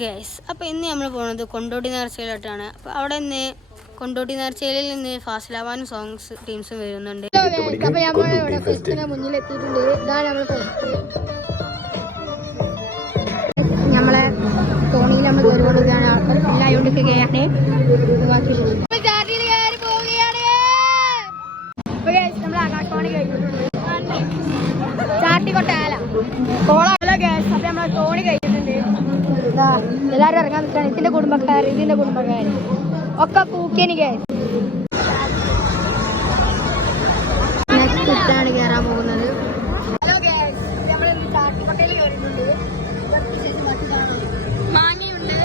Guys, അപ്പോൾ ഇന്ന് നമ്മൾ പോകുന്നത് കൊണ്ടോട്ടി നേർച്ചയിലോട്ടാണ്. അപ്പോൾ അവിടെ നിന്ന് കൊണ്ടോട്ടി നേർച്ചയിൽ നിന്ന് ഫാസിലാവാനും സോങ്സ് ടീംസും വരുന്നുണ്ട്. അപ്പോൾ നമ്മൾ ഇവിടെ ഫെസ്റ്റിന് മുന്നിൽ എത്തിയിട്ടുണ്ട്. ഇതാണ് നമ്മൾ ഫെസ്റ്റ്. നമ്മളെ തോണിയിൽ നമ്മൾ കയറിക്കൊണ്ടിരിക്കുകയാണ്. എല്ലാവരും കൊണ്ടിരിക്കുകയാണ്. നമ്മൾ ആകാശവാണി കഴിഞ്ഞിട്ടുണ്ട്. ചാട്ടിക്കൊട്ടാല കോള ഗ്യാസ്. അപ്പം നമ്മളെ തോണി കഴിഞ്ഞിട്ടുണ്ട്. എല്ലാവരും ഇറങ്ങാൻ നിൽക്കുകയാണ്. ഇതിന്റെ കുടുംബക്കാർ ഒക്കെ കൂക്കിയനി ഗ്യാസ്. നെക്സ്റ്റ് ഇട്ടാണ് കയറാൻ പോകുന്നത്. ഹലോ ഗ്യാസ്, നമ്മൾ ചാട്ടിക്കൊട്ടയിൽ കയറിയിട്ടുണ്ട്. മാങ്ങയുണ്ട്.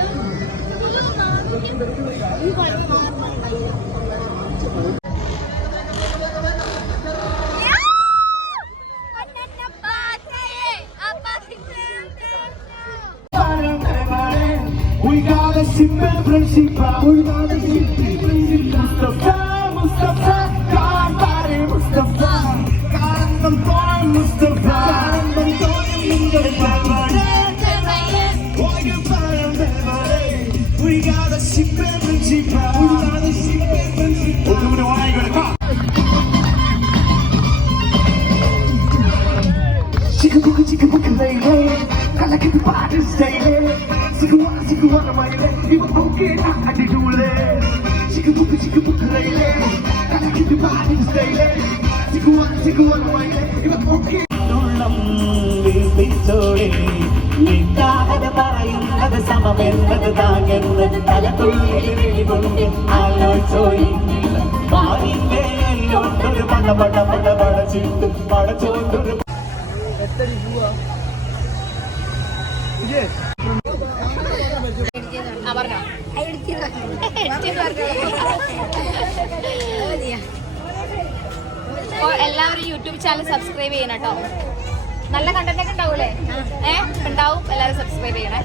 We gotta ship and principal. We gotta ship and principal. Mustafa, Karbari Mustafa, Karandam Toy Mustafa, Karandam Toy Mustafa. We gotta ship and principal. We gotta ship and principal. We'll do the one I gotta call. Chicka lay lay. I like it to party stay lay. Sikwa my lay. You won't get out of the lay. Chicka lay lay. I like it to party stay lay. Sikwa my lay. You won't get Nulam Vipitore. Nikahada parayunnadu samamennadu daagennadu talatulli kondu aalocoi. Maarinde ellondoru pata vadachittu padachondoru. എല്ലാവരും YouTube channel subscribe ചെയ്യണം കേട്ടോ. നല്ല content ഒക്കെ ഉണ്ടാവൂലേ? ഉണ്ടാവും. എല്ലാവരും subscribe ചെയ്യണേ.